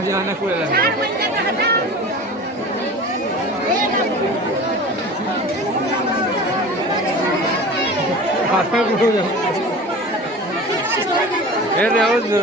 masih anak gue lah. Apa gue ya? Ini aja.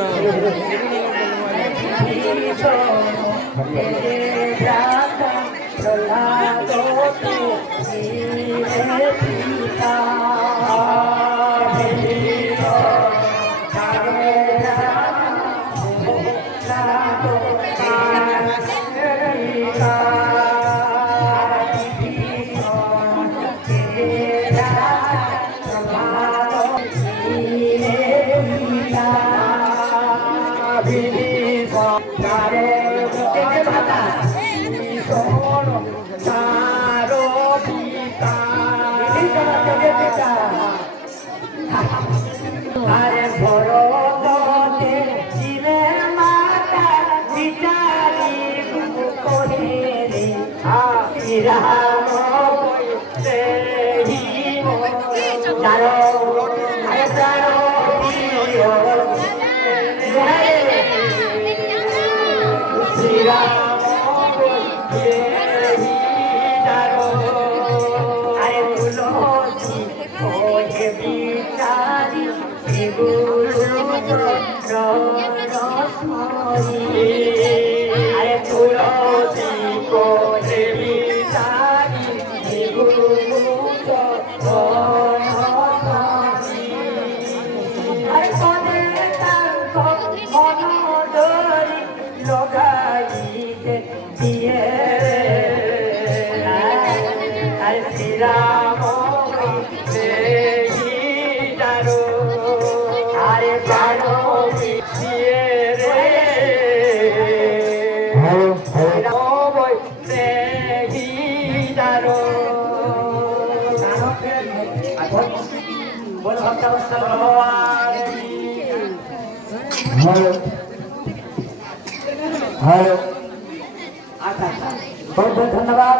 बहुत बहुत धन्यवाद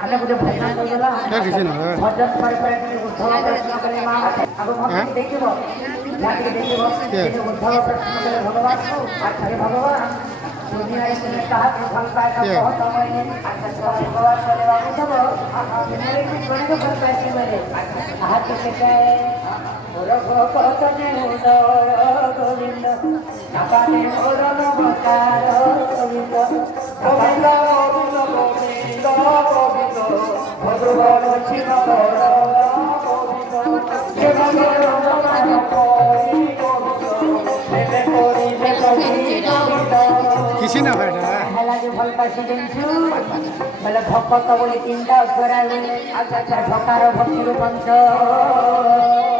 हमें मुझे भाषण करला भजन पर उद्धव प्रश्न करे मां अब हम देखिबो जाके देखिबो उद्धव प्रश्न करे भगवान को अच्छा भगवान दुनिया में कहा कि फल पाए का बहुत समय है अच्छा भगवान करे बाबू सब मेरे कुछ बड़े को फल पाए मेरे हाथ से कहे गोविंद नापाने ओरन बकार गोविंद गोविंद गोविंद गोविंद गोविंद भद्रवान छिन गोविंद हे भगवान किसी ना भाई हेला जो फल पासी देंछु बोले भक्त बोले तीनटा अक्षर आवे अच्छा अच्छा भकार भक्ति पंच